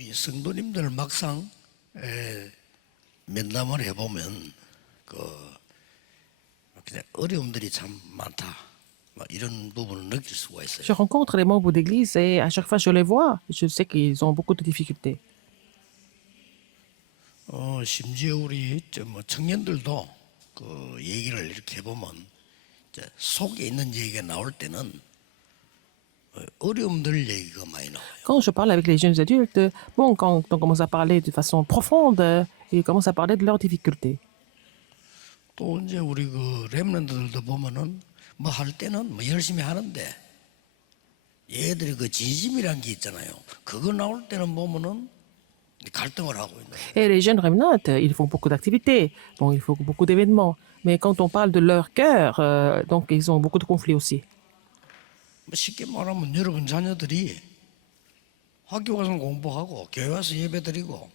우리 성도님들 막상 면담을 해보면 그냥 어려움들이 참 많다. 막 이런 부분을 느낄 수가 있어요. Je rencontre les membres d'église et à chaque fois je les vois, je sais qu'ils ont beaucoup de difficultés. 심지어 우리 뭐 청년들도 얘기를 이렇게 해보면 이제 속에 있는 얘기가 나올 때는 어려움들 얘기가 많이 나와요. Quand je parle avec les jeunes adultes, bon, quand on commence à parler de façon profonde, ils commencent à parler de leurs difficultés. 또 이제 우리 렘넌트들도 보면은 뭐 할 때는 뭐 열심히 하는데 얘들이 진심이란 게 있잖아요. 그거 나올 때는 보면은 갈등을 하고 있는. Et les jeunes remnants, ils font beaucoup d'activités, bon, il faut beaucoup d'événements. Mais quand on parle de leur cœur, donc ils ont beaucoup de conflits aussi. 뭐 쉽게 말하면 여러분 자녀들이 학교 가서 공부하고 교회 와서 예배드리고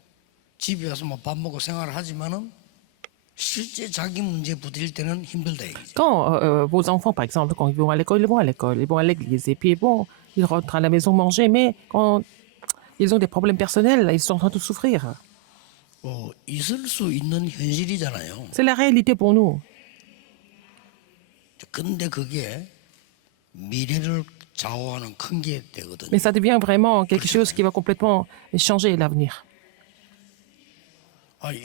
집에 와서 뭐 밥 먹고 생활을 하지만은 실제 자기 문제 부딪힐 때는 힘들다 얘기죠. Quand vos enfants, par exemple, quand ils vont à l'école, ils vont à l'école, ils vont à l'église, et puis bon, ils rentrent à la maison manger, mais quand ils ont des problèmes personnels, ils sont en train de souffrir. 있을 수 있는 현실이잖아요. C'est la réalité pour nous. 근데 그게 미래를 좌우하는 큰 게 되거든요. Mais ça devient vraiment quelque chose qui va complètement changer l'avenir.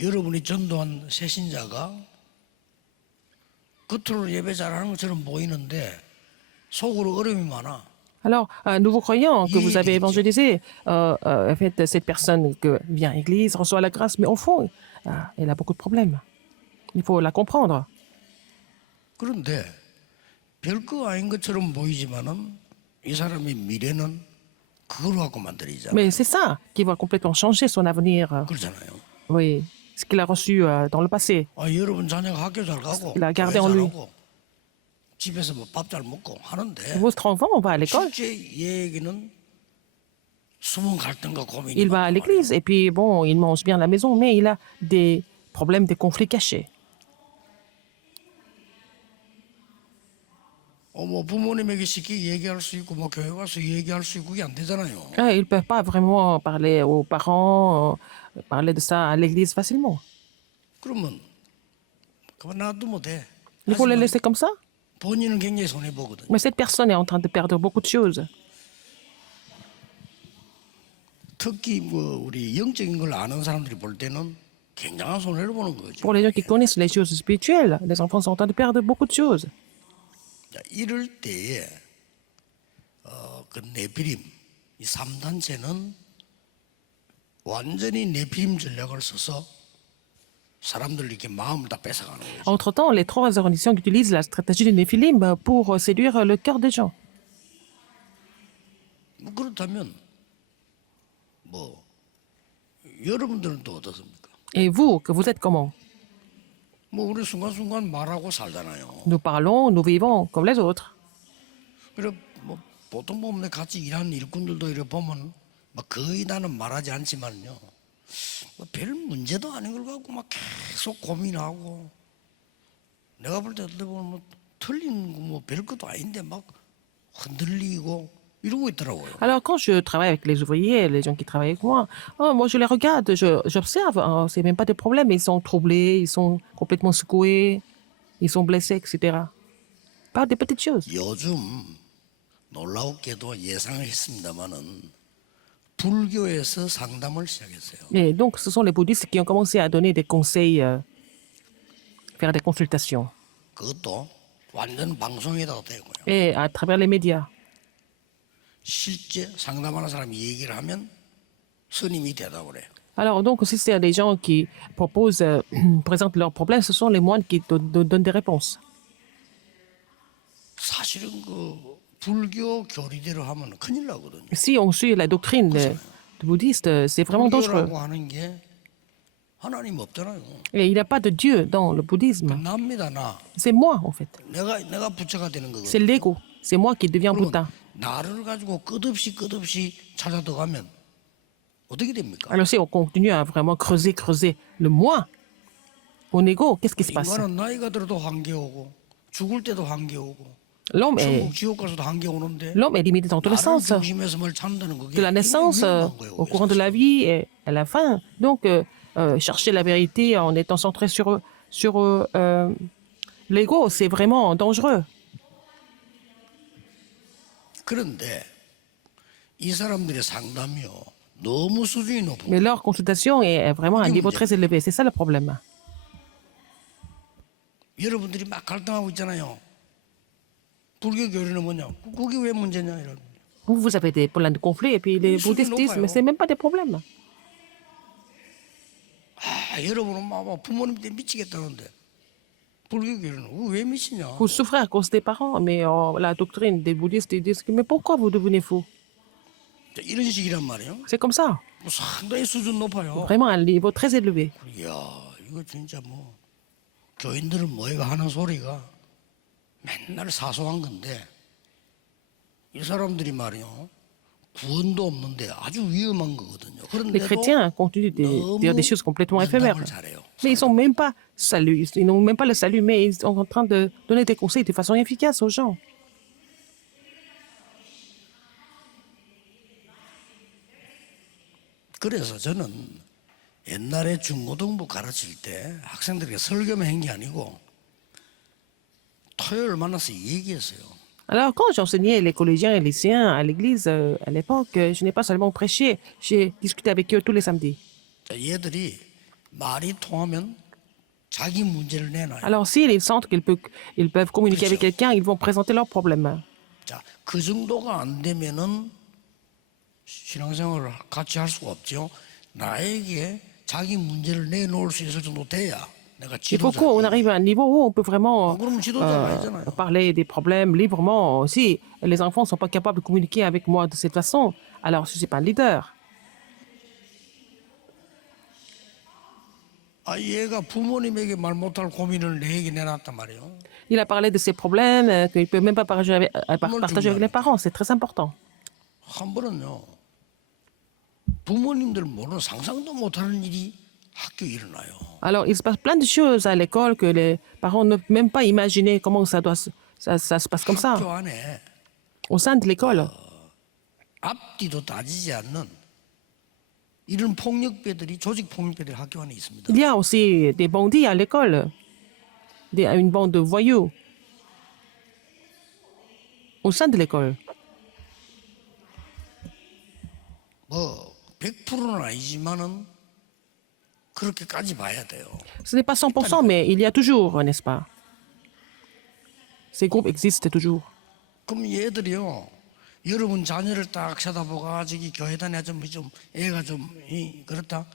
여러분이 전도한 새신자가 겉으로 예배 잘하는 것처럼 보이는데 속으로 어려움이 많아. Alors, un nouveau croyant que vous avez évangélisé, en fait, cette personne qui vient à l'église reçoit la grâce, mais au fond, elle a beaucoup de problèmes. Il faut la comprendre. 그런데 별거 아닌 것처럼 보이지만은 이 사람의 미래는 그걸 갖고 만들이잖아요. Mais c'est ça qui va complètement changer son avenir. 그렇잖아요. Oui, ce qu'il a reçu dans le passé. 여러분 자녀가 학교 잘 가고 Il a gardé 교회 en lui. 잘하고 집에서 뭐 밥 잘 먹고 하는데 Votre enfant va à l'école, 실제 얘기는 숨은 갈등과 고민이 il va à 많단 l'église, et puis bon, il mange bien à la maison, mais il a des problèmes, des conflits cachés. 뭐 부모님에게 쉽게 얘기할 수 있고 뭐 교회 가서 얘기할 수 있고 그게 안 되잖아요. Ils ne peuvent pas vraiment parler aux parents, parler de ça à l'église facilement. 그러면 그만 놔두면 돼. Il faut les 하지만 laisser comme ça. 본인은 굉장히 손해 보거든요. Mais cette personne est en train de perdre beaucoup de choses. 특히 뭐 우리 영적인 걸 아는 사람들이 볼 때는 굉장한 손해를 보는 거죠. Pour les gens qui connaissent les choses spirituelles, les enfants sont en train de perdre beaucoup de choses. 자, 이럴 때에 그 네피림 이 3단체는 완전히 네피림 전략을 써서 사람들 이렇게 마음을 다 뺏어가는 거죠. Entre-temps, les trois organisations utilisent la stratégie du Néphilim pour séduire le cœur des gens. 뭐 그렇다면 뭐 여러분들은 또 어떻습니까? Et vous, que vous êtes comment? 뭐 우리 순간순간 말하고 살잖아요. Nous parlons, nous vivons comme les autres. 그래 뭐 보통 보면 같이 일하는 일꾼들도 이렇게 보면 막 거의 나는 말하지 않지만요. 별 문제도 아닌 걸 갖고 막 계속 고민하고 내가 볼 때 어떻게 보면 뭐 틀린 거 뭐 별것도 아닌데 막 흔들리고 이러고 있더라고요. Alors, quand je travaille avec les ouvriers, les gens qui travaillent avec moi, moi, je les regarde, j'observe. C'est même pas des problèmes, ils sont troublés, ils sont complètement secoués, ils sont blessés, etc. Pas des petites choses. 요즘 놀라웠게도 예상을 했습니다마는 불교에서 상담을 시작했어요. Et donc, ce sont les bouddhistes qui ont commencé à donner des conseils, faire des consultations. 그것도 완전 방송에다가 되고요. Et à travers les médias. 실제 상담하는 사람이 얘기를 하면 스님이 대답을 해요. Alors, donc, si c'est des gens qui proposent, présentent leurs problèmes, ce sont les moines qui donnent des réponses. 사실은 불교 교리대로 하면 큰일 나거든요. Si on suit la doctrine du bouddhiste, c'est vraiment dangereux. 불교라고 하는 게 하나님 없잖아요. Et il n'y a pas de Dieu dans le bouddhisme. 납니다 나. C'est moi, en fait. 내가 부처가 되는 C'est 거거든요. l'ego. C'est moi qui deviens Bouddha. 나를 가지고 끝없이 찾아 들어가면 어떻게 됩니까? Alors si on continue à vraiment creuser le moi, mon ego, qu'est-ce qui se passe? 인간은 나이가 들어도 한계 오고 죽을 때도 한계 오고 L'homme est, 천국 지옥 가서도 한 개 오는데 l'homme est limité dans tous les 나를 sens. 중심에서 뭘 찾는다는 De 그게 la 굉장히 naissance 위험한 거예요. au courant de la vie et à la fin. Donc, chercher la vérité en étant centré sur l'ego, c'est vraiment dangereux. 그런데 이 사람들의 상담이요 너무 수준이 높은 Mais 거예요. leur consultation est vraiment à un Dis-moi, niveau dis. très élevé. C'est ça le problème. 여러분들이 막 갈등하고 있잖아요. 불교 교리는 뭐냐? 그게 왜 문제냐 이런. Vous avez des problèmes de conflit et puis les Sous bouddhistes nos disent, pailles, mais c'est même pas des problèmes. 아, 여러분은 막 부모님 때 미치겠다는데 불교 교리는 그거 왜 미치냐? Vous souffrez à cause des parents, mais la doctrine des bouddhistes ils disent, mais pourquoi vous devenez fou? 자, 이런 식이란 말이에요. C'est comme ça. 뭐 상당히 수준 높아요. Vraiment à un niveau très élevé. 이야, 이거 진짜 뭐 교인들은 뭐가 하는 소리가 맨날 사소한 건데 이 사람들이 말이요 구원도 없는데 아주 위험한 거거든요. Les 그런데도 chrétiens continuent de dire des choses complètement éphémères. 면담을 잘해요. Mais ils sont même pas salut, ils n'ont même pas le salut, mais ils sont en train de donner des conseils de façon efficace aux gens. 그래서 저는 옛날에 중고등부 가르칠 때 학생들에게 설교만 한 게 아니고 토요일 만나서 얘기했어요. Alors, quand j'enseignais les collégiens et lycéens à l'église à l'époque, je n'ai pas seulement prêché, j'ai discuté avec eux tous les samedis. 자, 얘들이 말이 통하면 자기 문제를 내놔요. Alors, s'ils sentent ils peuvent communiquer avec quelqu'un, ils vont présenter leurs problèmes. 자, 그 정도가 안 되면은 신앙생활을 같이 할 수가 없죠. 나에게 자기 문제를 내놓을 수 있을 정도 돼야 내가 Il faut 지도자. qu'on arrive à un niveau où on peut vraiment 그러면 지도자가 아니잖아요. parler des problèmes librement. Si les enfants ne sont pas capables de communiquer avec moi de cette façon, alors je ne suis pas un leader. 아, 얘가 부모님에게 말 못할 고민을 내게 내놨단 말이에요. Il a parlé de ses problèmes qu'il ne peut même pas partager partager avec les parents. C'est très important. 한 번은요, 부모님들 모르는 상상도 못하는 일이 학교에 일어나요. Alors, il se passe plein de choses à l'école que les parents ne peuvent même pas imaginer comment ça se passe comme ça. 학교 안에 Au sein de l'école, 앞뒤도 따지지 않는 이런 폭력배들이 조직 폭력배들이 학교 안에 있습니다. il y a aussi des bandits à l'école, une bande de voyous au sein de l'école. 뭐 100%는 아니지만은 그렇게까지 봐야 돼요. Ce n'est pas 100%, mais il y a toujours, n'est-ce pas? Ces groupes existent toujours. 그럼 얘들이요, 여러분 자녀를 딱 쳐다보고 저기 교회 다녀 좀 애가 좀 그렇다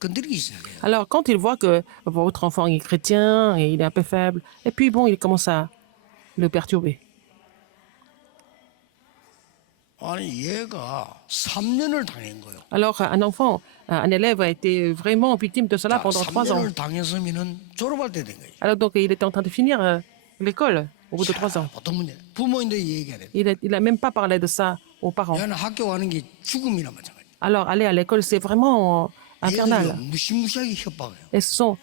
건드리기 시작해요. Alors, quand ils voient que votre enfant est chrétien et il est un peu faible, et puis bon, ils commencent à le perturber. 아니 얘가 3년을 당한 거예요. Alors, un enfant, un élève a été vraiment victime de cela 자, pendant 3 ans. 3년을 당했으면은 졸업할 때 된 거예요. Alors, donc, il était en train de finir l'école au bout de 3 ans. 보통 문제. 부모님들이 얘기하래. Il n'a même pas parlé de ça aux parents. 얘는 학교 가는 게 죽음이나 마찬가지. Alors, aller à l'école, c'est vraiment infernal. 얘들이 무시무시하게 협박해요. Et ce sont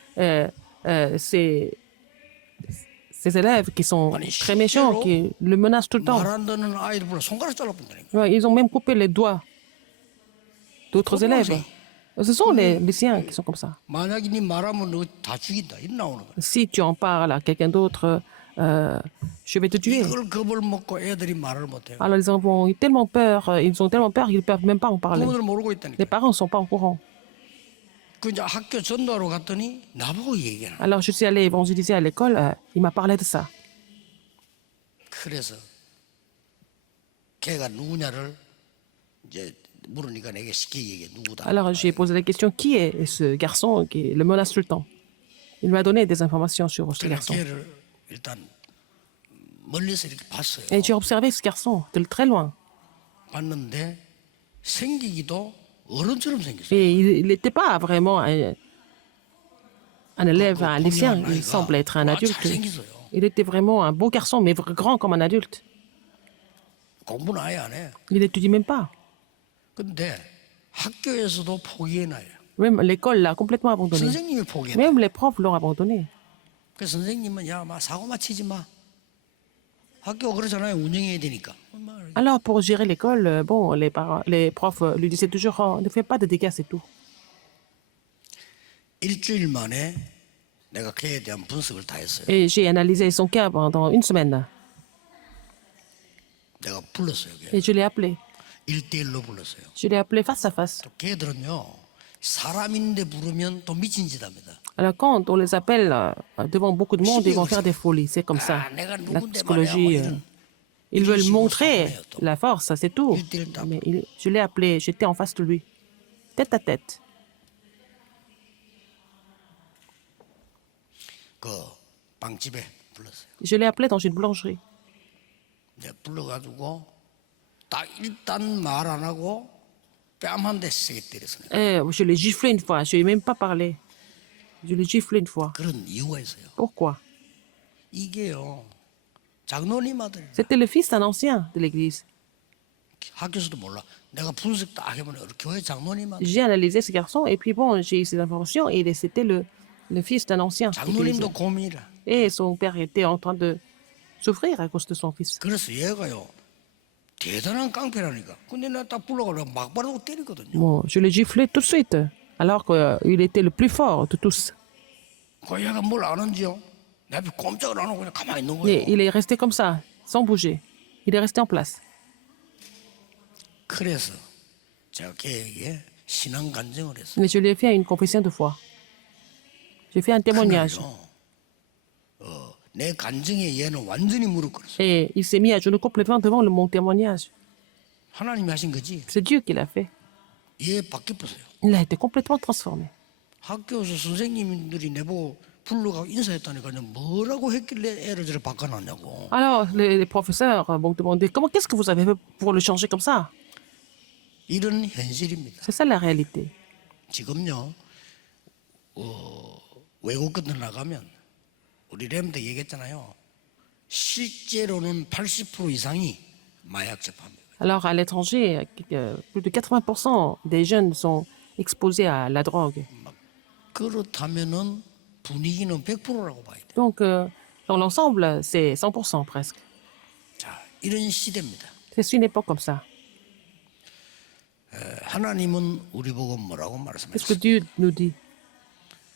ces élèves qui sont très méchants, qui le menacent tout le temps. 말 안 듣는 아이들 불러 손가락 잘라본다니까. Ouais, ils ont même coupé les doigts d'autres élèves. Ce sont les lycéens qui sont comme ça. 만약에 네 말하면 너 다 죽인다. 이런 나오는 거야. Si tu en parles à quelqu'un d'autre, je vais te tuer. 이걸 겁을 먹고 애들이 말을 못해요. Alors ils ont tellement peur qu'ils ne peuvent même pas en parler. 부모들은 모르고 있다니까. Les parents ne sont pas au courant. 그 이제 학교 전도하러 갔더니 나보고 얘기하는. Alors je suis allée évangéliser à l'école, il m'a parlé de ça. 그래서 걔가 누구냐를 이제 물으니까 내가 쉽게 얘기해 누구다. Alors j'ai posé la question, qui est ce garçon qui le menace tout le temps? Il m'a donné des informations sur ce 그래서 garçon. 걔를 일단 멀리서 이렇게 봤어요. Et j'ai observé ce garçon de très loin. 봤는데 생기기도 어른처럼 생겼어요. Et il n'était pas vraiment un élève, un lycéen. Il semble être un adulte. 잘생겼어요. Il était vraiment un beau garçon, mais grand comme un adulte. 공부는 아예 안 해. Il n'étudie même pas. 근데 학교에서도 포기해놔요. Même l'école l'a complètement abandonné. 선생님이 포기해. Même les profs l'ont abandonné. 그 선생님은 야, 막 사고만 치지 마. 학교 그러잖아요. 운영해야 되니까. Alors, pour gérer l'école, bon, les parents, les profs lui disaient toujours, oh, ne fais pas de dégâts, c'est tout. 일주일 만에 내가 걔에 대한 분석을 다 했어요. Et j'ai analysé son cas pendant une semaine. 내가 불렀어요. 걔. Et je l'ai appelé. 1대1로 불렀어요. Je l'ai appelé face à face. 또 걔들은요. 사람인데 부르면 또 미친 짓 합니다. Alors, quand on les appelle devant beaucoup de monde, ils vont faire des folies. C'est comme ça. 아, 내가 La 누군데 말이야. 뭐 psychologie, 이런. ils veulent montrer la force, c'est tout. 일대일 Mais je l'ai appelé, j'étais en face de lui, tête à tête. 그 빵집에 불렀어요. Je l'ai appelé dans une boulangerie. 내가 불러가지고 딱 일단 말 안 하고 뺨 한 대 세게 때렸어요. Je l'ai giflé une fois, je lui ai même pas parlé. Je l'ai giflé une fois. 그런 이유가 있어요. Pourquoi? 이게요. 장로님 아들 C'était le fils d'un ancien de l'église. 학교에서도 몰라. 내가 분석 딱 해보면 교회 장로님 아들. J'ai analysé ce garçon et puis bon, j'ai eu ces informations et c'était le fils d'un ancien. d'église. 장로님도 고민이라. Et son père était en train de souffrir à cause de son fils. 그래서 얘가요. 대단한 깡패라니까. 근데 내가 딱 불러가지고 막바로 때리거든요. Bon, je l'ai giflé tout de suite, alors qu'il était le plus fort de tous. 그 얘가 뭘 아는지요? 내 앞에 꼼짝을 안 하고 그냥 가만히 있는 Et 거예요. il est resté comme ça, sans bouger. Il est resté en place. 그래서 제가 걔에게 신앙 간증을 했어요. Mais je lui ai fait une confession de foi. J'ai fait un témoignage. 그날요. 내 간증에 얘는 완전히 무릎 꿇었어요. Et il s'est mis à genoux complètement devant mon témoignage. 하나님이 하신 거지. C'est Dieu qui l'a fait. 얘 바뀌어 보세요. Il a été complètement transformé. 학교에서 선생님들이 내보고 불러가고 인사했다니까요. 뭐라고 했길래 애를 저렇게 바꿔놨냐고. Alors, les professeurs m'ont demandé comment qu'est-ce que vous avez fait pour le changer comme ça? 이런 현실입니다. C'est ça la réalité. 지금요. 외국 같은 데 나가면 우리 램도 얘기했잖아요. 실제로는 80% 이상이 마약 접합니다. Alors, à l'étranger, plus de 80% des jeunes sont exposés à la drogue. 그렇다면은 분위기는 100%라고 봐야 돼. Donc, dans l'ensemble, c'est 100% presque. 자, 이런 시대입니다. C'est une époque comme ça. 하나님은 우리 보고 뭐라고 Qu'est-ce que 말씀하셨어요? Dieu nous dit?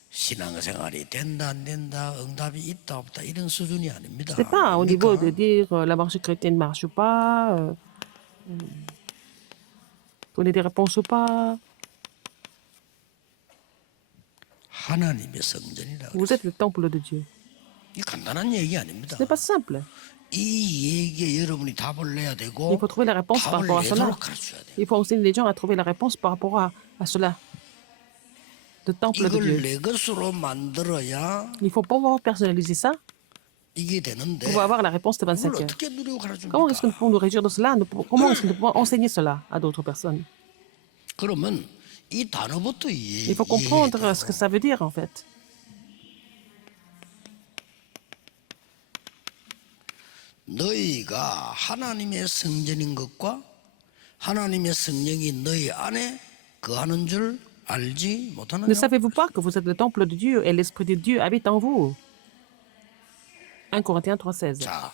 신앙생활이 된다 안 된다 응답이 있다 없다 이런 수준이 아닙니다. C'est pas au niveau de 뭡니까? dire la marche chrétienne marche ou pas, donner des réponses ou pas. 하나님의 성전이라. Vous êtes le temple de Dieu. 이 간단한 얘기 아닙니다. Ce n'est pas simple. 이 얘기에 여러분이 답을 내야 되고 Il faut trouver la réponse par 답을 rapport à cela. 내도록 가르쳐야 돼요. Il faut enseigner les gens à trouver la réponse par rapport à cela. Le temple de 이걸 Dieu. 내 것으로 만들어야 Il faut pouvoir personnaliser ça 이게 되는데 pour avoir la réponse de 그걸 25 heures. 어떻게 누리고 Comment est-ce que nous 가르쳐줍니까? pouvons nous réjouir de cela? Comment est-ce que nous pouvons enseigner cela à d'autres personnes? 그러면 이 단어부터 Il faut comprendre ce que ça veut dire en fait. 너희가 하나님의 성전인 것과 하나님의 성령이 너희 안에 거하는 줄 알지 Ne 못하느냐? savez-vous pas que vous êtes le temple de Dieu et l'Esprit de Dieu habite en vous? 1 Corinthiens 3,16. 자,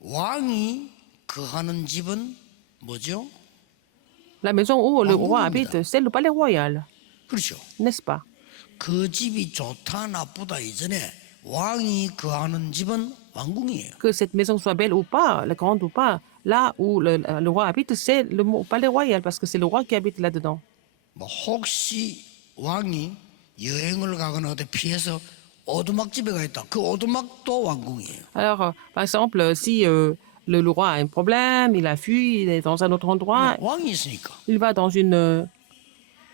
왕이 거하는 집은 뭐죠? La maison où le 왕궁입니다. roi habite, c'est le palais royal, 그렇죠. n'est-ce pas? 그 집이 좋다 나쁘다 이전에 왕이 거하는 집은 왕궁이에요. Que cette maison soit belle ou pas, la grande ou pas, là où le roi habite, c'est le palais royal parce que c'est le roi qui habite là-dedans. 뭐 혹시 왕이 여행을 가거나 어디 피해서 오두막 집에 가 있다. 그 오두막도 왕궁이에요. Alors, par exemple, si le roi a un problème, il a fui, il est dans un autre endroit, 왕이 있으니까. il va dans une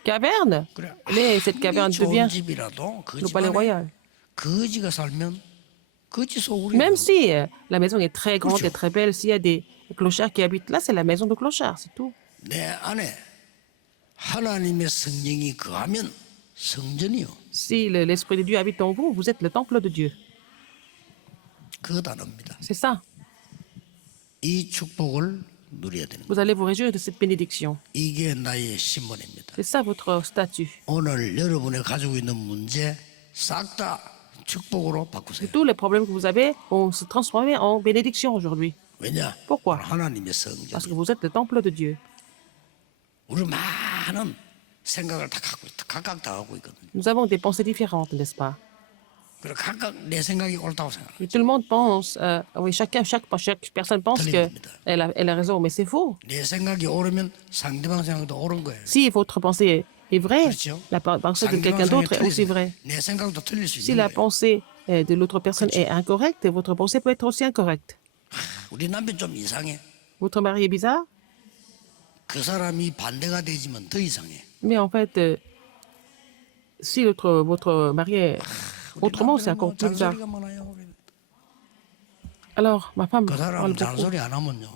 caverne, 그래. mais cette caverne 좋은 devient 집이라도 그 le palais 집안에 royal. 거지가 살면 거지 소굴이. Même si la maison est très grande 그렇죠. et très belle, s'il y a des clochards qui habitent là, c'est la maison de clochards, c'est tout. 내 안에 하나님의 성령이 거하면 성전이요. Si l'Esprit de Dieu habite en vous, vous êtes le temple de Dieu. 그 단어입니다. C'est ça. 이 축복을 누려야 되는 거예요. Vous allez vous réjouir de cette bénédiction. 이게 나의 신분입니다. C'est ça votre statut. 오늘 여러분이 가지고 있는 문제 싹 다 축복으로 바꾸세요. Tous les problèmes que vous avez vont se transformer en bénédiction aujourd'hui. 왜냐? Pourquoi? 하나님의 Parce que 성전. vous êtes le temple de Dieu. 우리 많은 생각을 다 갖고 각각 다 하고 있거든요. Nous avons des pensées différentes, n'est-ce pas? 그래 각각 내 생각이 옳다고 생각해요. Et tout le monde pense, oui, chaque personne pense Très qu'elle a raison, mais c'est faux. 내 생각이 옳으면 상대방 생각도 옳은 거예요. Si votre pensée est vraie, 그렇죠? la pensée de 상대방 quelqu'un 생각이 d'autre est aussi 틀리면 vraie. 내 생각도 틀릴 수 Si 있는 la 거예요. pensée de l'autre personne est incorrecte, votre pensée peut être aussi incorrecte. 우리 남편 좀 이상해. Votre mari est bizarre, 그 사람이 반대가 되지만 더 이상해. mais en fait, si votre mari est 우리 autrement, c'est 남편은 encore plus bizarre. 잔소리가 많아요. Alors, ma femme 그 parle 사람 beaucoup. 잔소리 안 하면요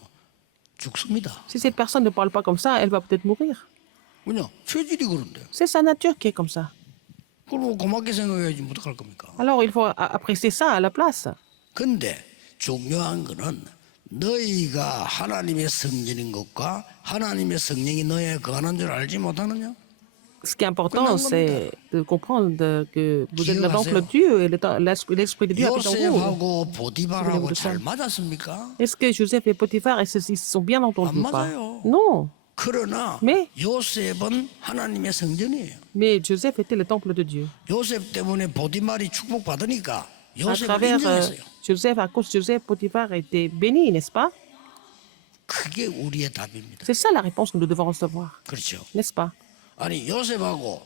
죽습니다. Si cette personne ne parle pas comme ça, elle va peut-être mourir. 왜냐? 체질이 그런데. C'est sa nature qui est comme ça. 그럼 고맙게 생각해야지 뭐 어떡할 겁니까? Alors, il faut apprécier ça à la place. 근데 중요한 거는 너희가 하나님의 성전인 것과 하나님의 성령이 너희에 거하는 줄 알지 못하느냐? Ce qui est important, c'est de comprendre que vous êtes le temple de Dieu et l'Esprit de Dieu habite en vous. 요셉하고 보디발하고 잘 맞았습니까? Est-ce que Joseph et Potiphar, est-ce qu'ils se sont bien entendus ou pas? 맞아요. Non. 그러나 Mais- 요셉은 하나님의 성전이에요. Mais Joseph était le temple de Dieu. 요셉 때문에 보디발이 축복받으니까 À 요셉을 travers 인정했어요. Joseph, à cause de Joseph, Potiphar était béni, n'est-ce pas? 그게 우리의 답입니다. C'est ça la réponse que nous devons recevoir, 그렇죠. n'est-ce pas? 아니 요셉하고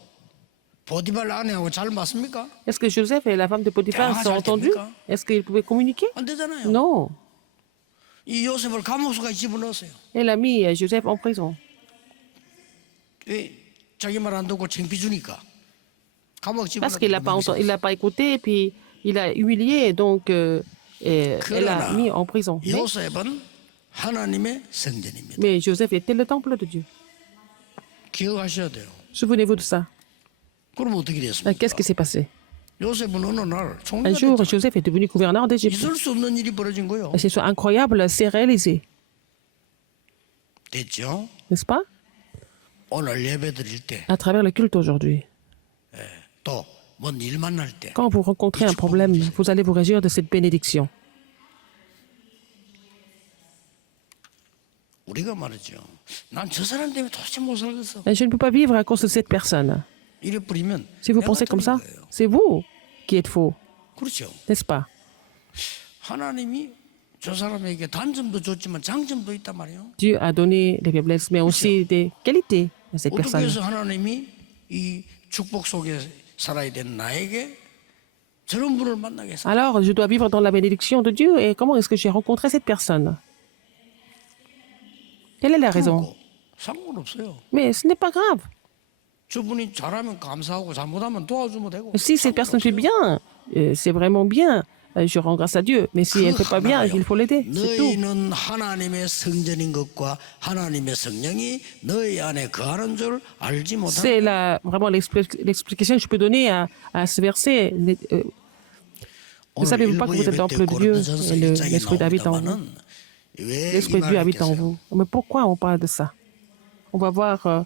보디발 아내하고 잘 맞습니까? Est-ce que Joseph et la femme de Potiphar Ah, sont ça, entendus? c'est bien. Est-ce qu'ils pouvaient communiquer? 안 되잖아요. Non. 이 요셉을 감옥수가 집어넣었어요. Elle a mis Joseph en prison. 왜 자기 말 안 듣고 창피 주니까 감옥 Parce qu'il 집어넣었어요. il l'a pas écouté, et puis il a humilié, donc elle a mis en prison. 요셉은 하나님의 성전입니다. Mais Joseph était le temple de Dieu. 기억하셔야 돼요. Souvenez-vous de ça. 그럼 어떻게 됐습니까? Qu'est-ce qui s'est passé? 요셉은 어느 날 Un 총리가 jour, 됐죠. Joseph est devenu gouverneur d'Égypte. 있을 수 없는 일이 벌어진 거예요. Et c'est incroyable, c'est réalisé, 됐죠? n'est-ce pas? 오늘 예배 드릴 때, À travers le culte aujourd'hui. 또 뭔 일 만날 때 Quand vous rencontrez un problème, vous allez vous réjouir de cette bénédiction. 우리가 말이죠. 난 저 사람 때문에 도대체 못 살겠어. Et je ne peux pas vivre à cause de cette personne. 이래 뿌리면 Si vous 내가 pensez comme ça, 틀린 거예요. c'est vous qui êtes faux, 그렇죠. n'est-ce pas? 하나님이 저 사람에게 단점도 줬지만 장점도 있단 말이에요. Dieu a donné des faiblesses, mais aussi des qualités à cette 어떻게 personne. 해서 하나님이 이 축복 속에 살아야 되는 나에게 저런 분을 만나게 했어요. Alors, je dois vivre dans la bénédiction de Dieu, et comment est-ce que j'ai rencontré cette personne? Quelle est la raison? 그러고 상관없어요. Mais ce n'est pas grave. 저분이 잘하면 감사하고 잘못하면 도와주면 되고. Si cette personne fait bien, c'est vraiment bien. Je rends grâce à Dieu. Mais si elle ne fait pas bien, il faut l'aider. C'est tout. 너희는 하나님의 성전인 것과 하나님의 성령이 너희 안에 거하는 줄 알지 못하는. C'est vraiment l'explication que je peux donner à ce verset. Ne savez-vous pas que vous êtes le temple de Dieu et l'Esprit habite en vous? L'Esprit de Dieu habite en vous. Mais pourquoi on parle de ça? On va voir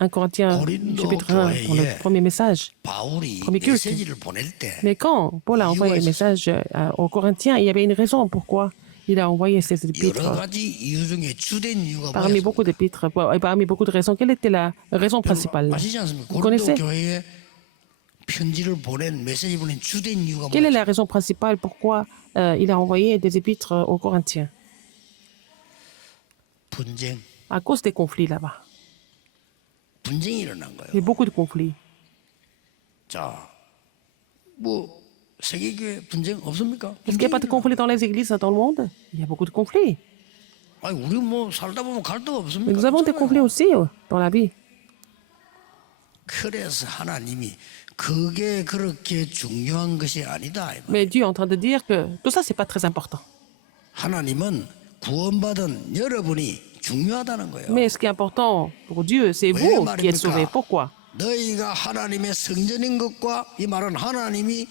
1 Corinthiens chapitre 1 dans le premier message. 바울이 premier culte. 메시지를 보낼 때 Mais quand Paul a envoyé un message aux Corinthiens, il y avait une raison pourquoi il a envoyé ces 여러 épîtres. 가지 이유 중에 주된 이유가 Parmi 뭐였어요? beaucoup d'épîtres, et parmi beaucoup de raisons, quelle était la raison principale? 아시지 않습니까? Vous 고린도 connaissez? 교회에 편지를 보낸 메시지 보낸 주된 이유가 Quelle est 뭐였어요? la raison principale pourquoi il a envoyé des épîtres aux Corinthiens? 분쟁, À cause des conflits là-bas. 분쟁이 일어난 Il y a 거예요. beaucoup de conflits. 자, 뭐 세계교회 분쟁 없습니까? Est-ce qu'il n'y a pas de conflits dans les églises dans le monde? Il y a beaucoup de conflits. 아니 우리 뭐 살다 보면 갈등 Mais 없습니까? nous avons des 없잖아요. conflits aussi dans la vie. 그래서 하나님이 그게 그렇게 중요한 것이 아니다. 이 말. Mais Dieu est en train de dire que tout ça, c'est pas très important. 하나님은 구원받은 여러분이 중요하다는 거예요. Mais ce qui est important pour Dieu, c'est vous qui êtes sauvés. Pourquoi? 너희가 하나님의 성전인 것과 이 말은 하나님이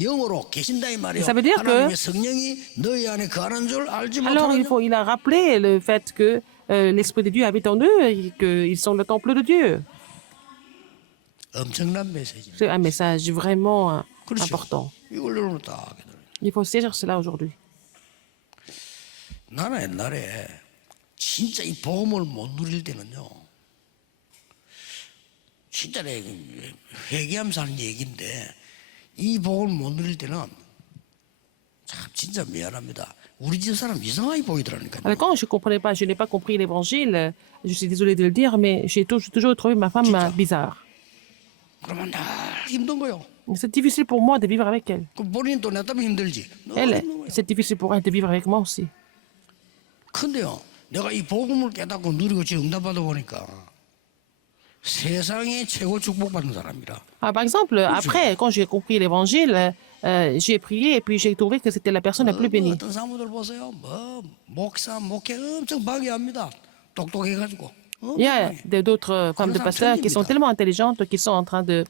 영으로 계신다 이 말이에요. Ça veut dire que- 하나님의 성령이 너희 안에 거하는 줄 알지 Alors, 못하느냐? il a rappelé le fait que l'Esprit de Dieu habite en eux et qu'ils sont le temple de Dieu. 엄청난 메시지. C'est un message vraiment 그렇죠. important. 이걸 여러분 딱 해야 돼요. Il faut saisir cela aujourd'hui. 나는 옛날에 진짜 이 복음을 못 누릴 때는요, 진짜 내 회개하면서 하는 얘기인데, 이 복음을 못 누릴 때는 참 진짜 미안합니다. 우리 집 사람 이상하게 보이더라니까요. Alors, quand je comprenais pas, je n'ai pas compris l'évangile, je suis désolée de le dire, mais j'ai toujours trouvé ma femme bizarre. 그러면 늘 힘든 거요. C'est difficile pour moi de vivre avec elle. 그 본인 또 내 때문에 힘들지. 늘 Elle, 힘든 거예요. c'est difficile pour elle de vivre avec moi aussi. 근데요, 내가 이 복음을 깨닫고 누리고 지금 응답받아 보니까 세상의 최고 축복받는 사람이라. Ah, par exemple, après, quand j'ai compris l'évangile, j'ai prié et puis j'ai trouvé que c'était la personne la plus bénie. 어떤 사람들 보세요. 목사, 목회 엄청 방해합니다. 똑똑해가지고. Il y a d'autres femmes de pasteurs qui sont tellement intelligentes qui sont en train de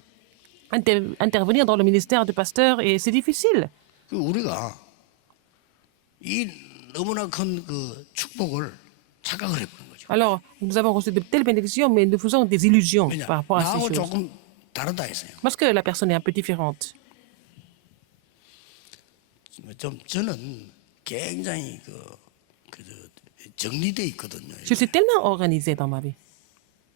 intervenir dans le ministère de pasteur et c'est difficile. 우리가 이 너무나 큰 그 축복을 착각을 해보는 거죠. Alors, nous avons reçu de telles bénédictions, mais nous faisons des illusions 왜냐, par rapport à ces 나하고 choses. 조금 다르다 했어요. Parce que la personne est un peu différente. 좀 저는 굉장히 정리돼 있거든요. Je suis tellement organisée dans ma vie.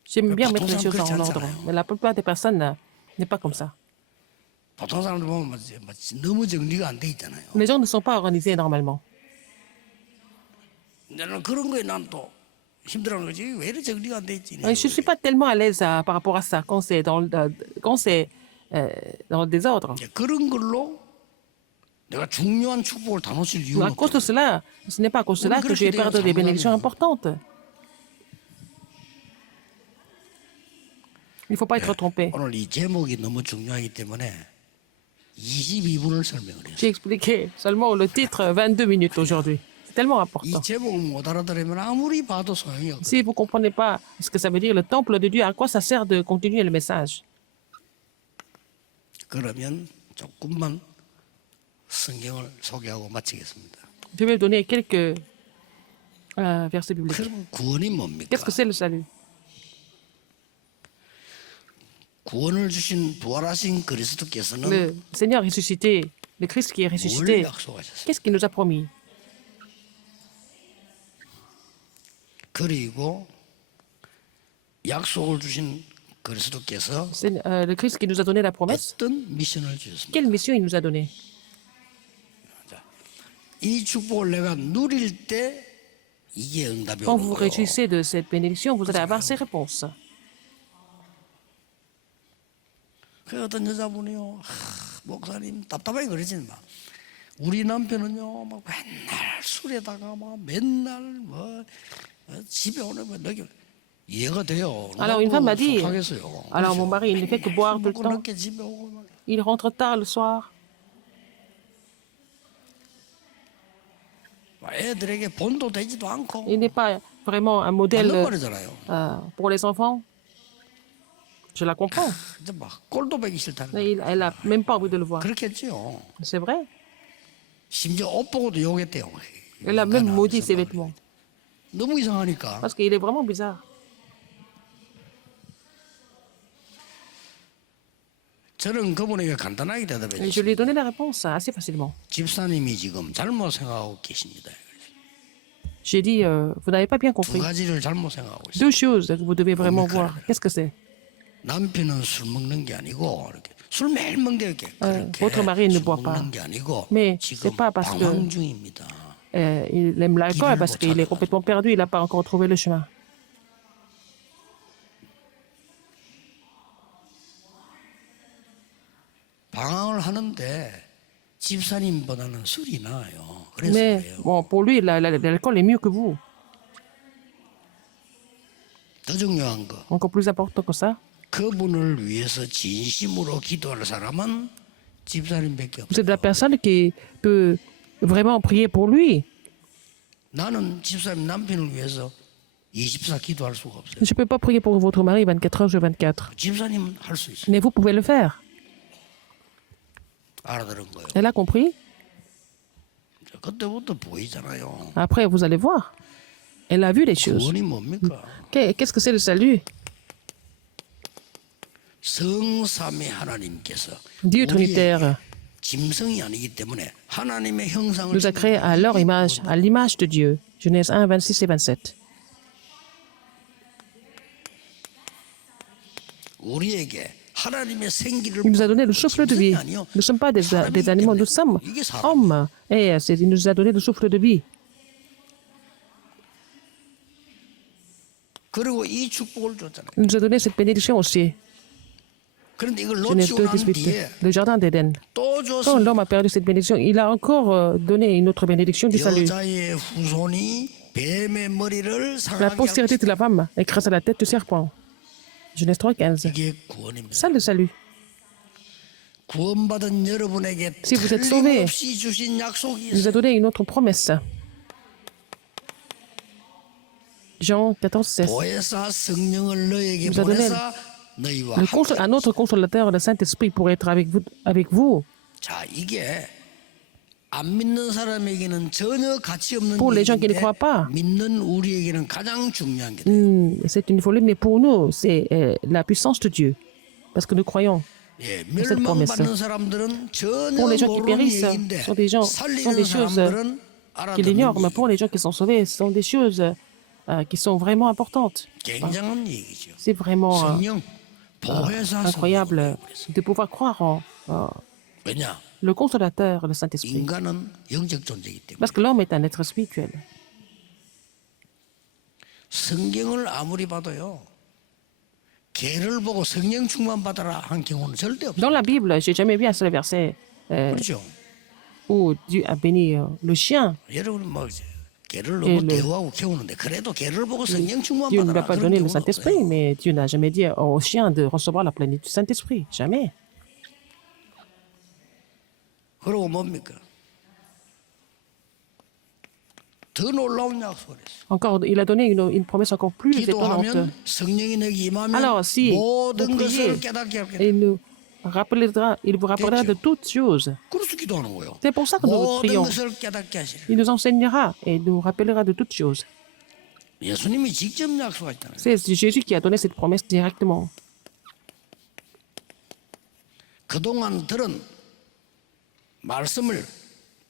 J'aime bien mettre les choses en ordre. Mais la plupart des personnes n'est pas comme ça. 보통 사람들 보면 너무 정리가 안 돼 있잖아요. Les gens ne sont pas organisés normalement. 나는 그런 거에 난 또 힘들어하는 거지. 왜 이렇게 정리가 안 돼 있지? Je ne suis pas tellement à l'aise par rapport à ça quand c'est dans le désordre. 그런 걸로 내가 중요한 축복을 다 놓칠 이유가 À cause de cela, ce n'est pas à cause de cela que je vais perdre des bénédictions importantes. Il ne faut pas être trompé. 오늘 이 제목이 너무 중요하기 때문에 22분을 설명을 했어요. J'ai expliqué seulement le titre 22 minutes aujourd'hui. C'est tellement 이 important. 제목을 못 알아들으면 아무리 봐도 소용이 없어요. Si vous ne comprenez pas ce que ça veut dire, le temple de Dieu, à quoi ça sert de continuer le message? 그러면 조금만 성경을 소개하고 마치겠습니다. Je vais vous donner quelques versets bibliques. 그럼 구원이 뭡니까? Qu'est-ce que c'est le salut? 구원을 주신 부활하신 그리스도께서는 Le Seigneur ressuscité, le Christ qui est 뭘 ressuscité, 약속하셨어요? qu'est-ce qu'il nous a promis? 그리고 약속을 주신 그리스도께서 Le Christ qui nous a donné la promesse, 어떤 미션을 주셨습니까? quelle mission il nous a donnée? 이 축복을 내가 누릴 때 이게 응답이 Quand 오는 vous vous 거예요. réjouissez de cette bénédiction, vous allez avoir ces réponses. 그 어떤 여자분이요, 목사님 답답하게 그러지만 우리 남편은요, 막 맨날 술에다가 막 맨날 집에 오는 거 느껴 이해가 돼요. Alors une femme m'a dit, 속하겠어요. alors mon mari il ne fait que boire tout le 먹고 temps, 늦게 집에 오고 막. il rentre tard le soir. 애들에게 본도 되지도 않고 Il n'est pas vraiment un modèle 맞는 말이잖아요. pour les enfants. Je la comprends. 이제 막 꼴도 보기 싫다는 거. Mais elle n'a même pas envie de le voir. 그렇겠지요. C'est vrai. 심지어 옷 보고도 욕했대요. Elle a même maudit ses vêtements. 너무 이상하니까. Parce qu'il est vraiment bizarre. 저는 그분에게 간단하게 Et je 대답했어요. lui ai donné la réponse assez facilement. 집사님이 지금 잘못 생각하고 계십니다. J'ai dit, vous n'avez pas bien 두 compris. 가지를 잘못 생각하고 있어요. Deux choses que vous devez vraiment voir. Qu'est-ce que c'est? 남편은 술 먹는 게 아니고 이렇게 술 매일 먹는데 이렇게 votre mari ne 술 boit pas. 먹는 게 아니고 Mais 지금 c'est pas parce que- 방황 중입니다. Il aime l'alcool parce qu'il est complètement perdu, il n'a pas encore trouvé le chemin. 방황을 하는데 집사님보다는 술이 나아요. 그래서 Mais 그래요. bon, pour lui, l'alcool est mieux que vous. 더 중요한 거, Encore plus important que ça. 그분을 위해서 진심으로 기도할 사람은 집사님밖에 Vous êtes la 없어요. personne qui peut vraiment prier pour lui. 나는 집사님 남편을 위해서 24 기도할 수가 없어요. Je ne peux pas prier pour votre mari 24 heures sur 24. 집사님은 할 수 있어요. Mais vous pouvez le faire. 알아들은 거예요. Elle a compris. 그때부터 보이잖아요. Après, vous allez voir. Elle a vu les choses. 구원이 뭡니까? Qu'est-ce que c'est le salut? 성삼위 하나님께서 Dieu 우리에게 Trinitaire 짐승이 아니기 때문에 하나님의 형상을 nous a créés à leur image, à l'image de Dieu. Genèse 1, 26 et 27. 우리에게 하나님의 생기를 Il nous a donné le souffle de vie. 짐승이 아니요. Nous ne sommes pas des 사람이기 animaux, 때문에 nous sommes 이게 사람. hommes. Et il nous a donné le souffle de vie. 그리고 이 축복을 줬잖아요. Il nous a donné cette bénédiction aussi. 그런데 이걸 Genèse 놓치고 2, 난 18. 뒤에 Le jardin d'Éden. 또 Quand 줬습니다. l'homme a perdu cette bénédiction, il a encore donné une autre bénédiction du salut. 여자의 후손이 뱀의 머리를 La 상하게 할 postérité de la femme écrase la tête du serpent. Genèse 3, 15. 이게 구원입니다. Ça, le salut. 구원받은 여러분에게 Si vous êtes sauvé, 틀림없이 주신 약속이 Il nous a 있어요. donné une autre promesse. Jean 14, 16. 보혜사 성령을 너에게 nous a donné 보내사 너희와 Un 함께. autre consolateur, le Saint-Esprit, pour être avec vous. 자, 이게 안 믿는 사람에게는 전혀 가치 없는 Pour les gens qui ne 얘기인데 croient pas. 믿는 우리에게는 가장 중요한 게 돼요. C'est une folie, mais pour nous, c'est la puissance de Dieu. Parce que nous croyons. 예, cette promesse. 멸망받는 사람들은 전혀 Pour les gens qui 모르는 périssent, 얘기인데 sont des gens, 살리는 sont des choses 사람들은 Qui l'ignorent, 알아듣는 mais 얘기. pour les gens qui sont sauvés, ce sont des choses qui sont vraiment importantes. 굉장한 얘기죠. C'est vraiment 성령 보혜사 incroyable 성령이라고 그랬어요. de pouvoir croire en 왜냐? le consolateur, le Saint-Esprit. 인간은 영적 존재이기 때문에 Parce que l'homme est un être spirituel. 성경을 아무리 봐도요. 개를 보고 성령 충만 받아라 한 경우는 절대 없어요. Dans la Bible, j'ai jamais vu un seul verset 그렇죠? où Dieu a béni le chien. 여러분 뭐 개를 예, 너무 네. 대우하고 키우는데 그래도 개를 보고 성령 충만 Dieu ne lui a 받아라 pas 그런 donné le 경우는 Saint-Esprit, 없어요. mais Dieu n'a jamais dit au chien de recevoir la plénitude du Saint-Esprit. Jamais. 그리고 뭡니까? 더 놀라운 약속을 했어요. Encore, il a donné une promesse encore plus étonnante. 기도하면 성령이 너에게 임하면 Alors, si 모든 vous priez, 것을 깨닫게 하겠다. Et il vous rappellera de toutes choses. 그래서 기도하는 거예요. C'est pour ça que nous 모든 prions. 것을 깨닫게 하시라. Il nous enseignera et nous rappellera de toutes choses. 예수님이 직접 약속하셨다는 거예요. C'est Jésus qui a donné cette promesse directement. 그동안 들은 말씀을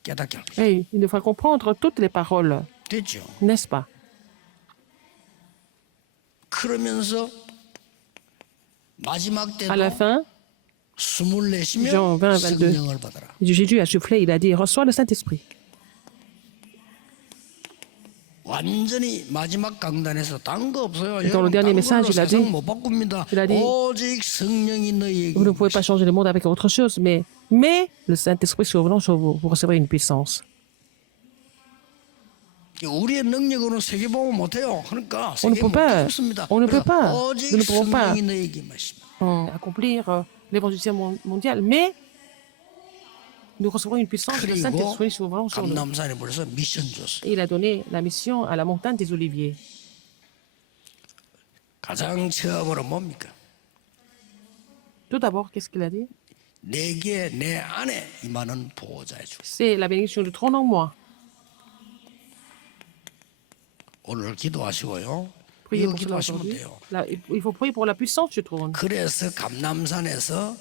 깨닫게 할 것이다. Et il nous fera comprendre toutes les paroles, 됐죠? n'est-ce pas? 그러면서 마지막 À la 때도 fin, 숨을 내쉬며 Jean 20, 22. 성령을 받아라. Jésus a soufflé, il a dit, reçois le Saint-Esprit. 완전히 마지막 강단에서 딴 거 없어요. Dans le dernier message, il a dit- 못 바꿉니다. il a dit- 오직 성령이 너희에게 Vous ne pouvez pas changer le monde avec autre chose, mais le Saint-Esprit survenant sur vous, vous recevrez une puissance. 우리의 능력으로는 세계복음 못해요. 그러니까 On ne peut pas. 없습니다. On ne peut pas. 오직 Nous ne pouvons pas. 성령이 너희에게 마십니다. Accomplir l'évangile mondial, mais nous recevrons une puissance de 그리고 Saint-Esprit survenant sur nous. 감남산에 벌써 미션 줬어요. Et il a donné la mission à la montagne des Oliviers. 가장 처음으로 뭡니까? Tout d'abord, qu'est-ce qu'il a dit? 내게 내 안에 임하는 보호자의 주. C'est la bénédiction du trône en moi. 오늘 기도하시고요. Priez 이거 pour cela 기도하시면 aujourd'hui. 돼요. Il faut prier pour la puissance du trône. 그래서 감남산에서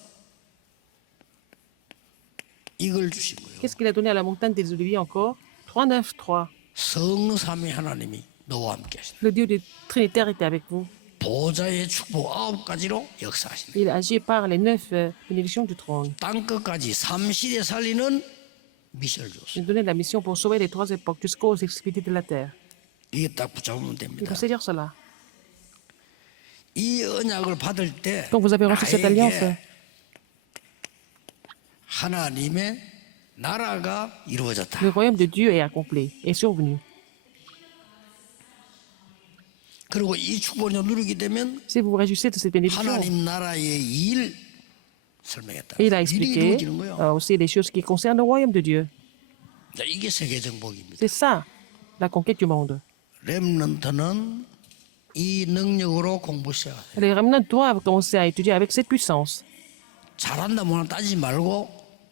이걸 주신 거예요. Qu'est-ce qu'il a donné à la montagne des Oliviers encore? 3, 9, 3. 성삼위 하나님이 너와 함께 하시다. Le Dieu du Trinitaire était avec vous. 보호자의 축복 9가지로 역사하시네. Il agit par les 9 bénédictions du trône. 땅 끝까지 삼시대 살리는 미션을 줬어요. Il a donné la mission pour sauver les 3 époques jusqu'aux extrémités de la terre. 이게 딱 붙잡으면 Il 됩니다. faut saisir cela. 이 언약을 받을 때 Quand vous avez reçu cette alliance, 나에게 하나님의 나라가 이루어졌다. le royaume de Dieu est accompli, est survenu. 그리고 이 축복을 누리게 되면 Si vous vous réjouissez de cette bénédiction, 하나님 나라의 일 설명했다. et il a 일이 expliqué 이루어지는 거예요. aussi les choses qui concernent le royaume de Dieu. 자, 이게 세계 정복입니다. C'est ça, la conquête du monde. 렘넌트는 이 능력으로 공부 시작하세요. Les remnants doivent commencer à étudier avec cette puissance. 잘한다 뭐나 따지지 말고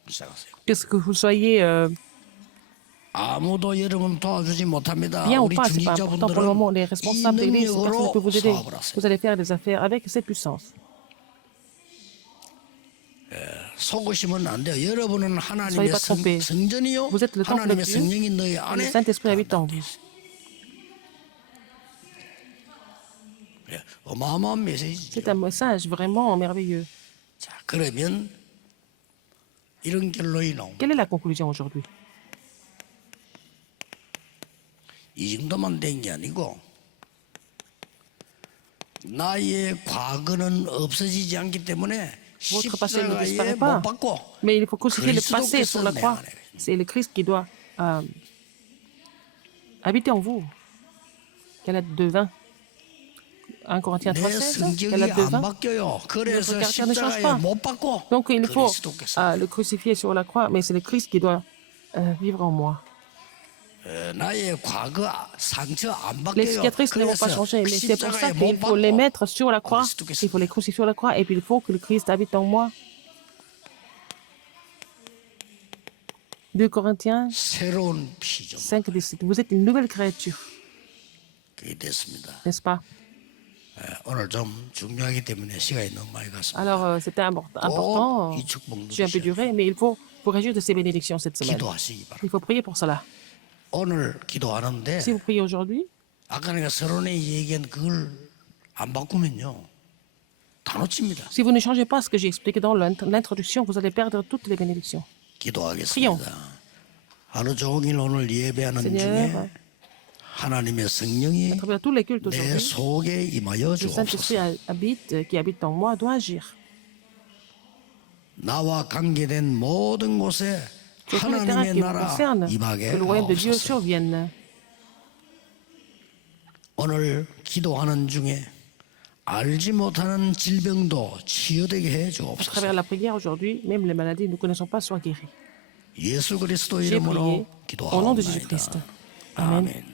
시작하세요. Qu'est-ce que vous soyez 아무도 여러분 도와주지 못합니다. bien ou 우리 pas, c'est pas important pour le moment. Les 중직자분들은 이 responsables d'église, personne ne peut 능력으로 vous aider. 사업을 하세요. Vous allez faire des affaires avec cette puissance. 속으시면 안 돼요. 여러분은 Soyez 하나님의 pas trompés. 성전이요. Vous êtes le temple de 하나님의 Dieu. 성령이 너희 Le 안에 Saint-Esprit habite en 거한다고 돼 vous. 있어요. 그래, 어마어마한 메시지죠. C'est un message vraiment merveilleux. 자, 그러면 이런 결론이 나옵니다. Quelle est la conclusion aujourd'hui? 이 정도만 된 게 아니고 나의 과거는 없어지지 않기 때문에 Votre passé ne 십자가에 disparaît 못 pas. 박고 Mais il faut crucifier le passé sur la 그리스도께서 내 croix. 안에 C'est le Christ qui doit habiter en vous. Galates 2:20. 1 Corinthiens 내 3:16. 성격이 Galates 안 2:20. 바뀌어요. 그래서 Notre caractère ne change 십자가에 pas. 못 박고 Donc il faut 그리스도께서 le crucifier sur la croix, mais c'est le Christ qui doit vivre en moi. 나의 과거 상처 안 Les 바뀌어요. cicatrices ne vont pas 그래서 changer, mais c'est pour ça 십자가에 qu'il 못 faut les 박고 mettre sur la croix. 그리스도께서 Il faut les crucifier sur la croix, et puis il faut que le Christ habite en moi. 2 Corinthiens 새로운 피조 5:17. Vous êtes une nouvelle créature, 그게 됐습니다. n'est-ce pas? 오늘 좀 중요하기 때문에 시간이 너무 많이 갔습니다. Alors, c'était important. 이 축복도 J'ai un peu duré, mais il faut réagir de ces bénédictions cette semaine. 기도하시기 바랍니다. Il faut prier pour cela. 오늘 기도하는데 Si vous priez aujourd'hui, 아까 내가 서론에 얘기한 그걸 안 바꾸면요 다 놓칩니다. si vous ne changez pas ce que j'ai expliqué dans l'introduction, vous allez perdre toutes les bénédictions. 기도하겠습니다. 하루 종일 오늘 예배하는 Seigneur, 중에 하나님의 성령이 à travers tous les cultes 내 aujourd'hui, 속에 임하여 le Saint-Esprit 주옵소서. habite, qui habite en moi, doit agir. 나와 관계된 모든 곳에 Sur tous les terrains 하나님의 qui vous 나라 concernent, que 임하게 le royaume de Dieu 하옵소서. survienne. 오늘 기도하는 중에 알지 못하는 질병도 치유되게 해 À 주옵소서. travers la prière aujourd'hui, même les maladies que nous ne connaissons pas soient guéries. 예수 그리스도 J'ai 이름으로 prié au nom de Jésus-Christ. 기도하옵나이다. Amen. 아멘.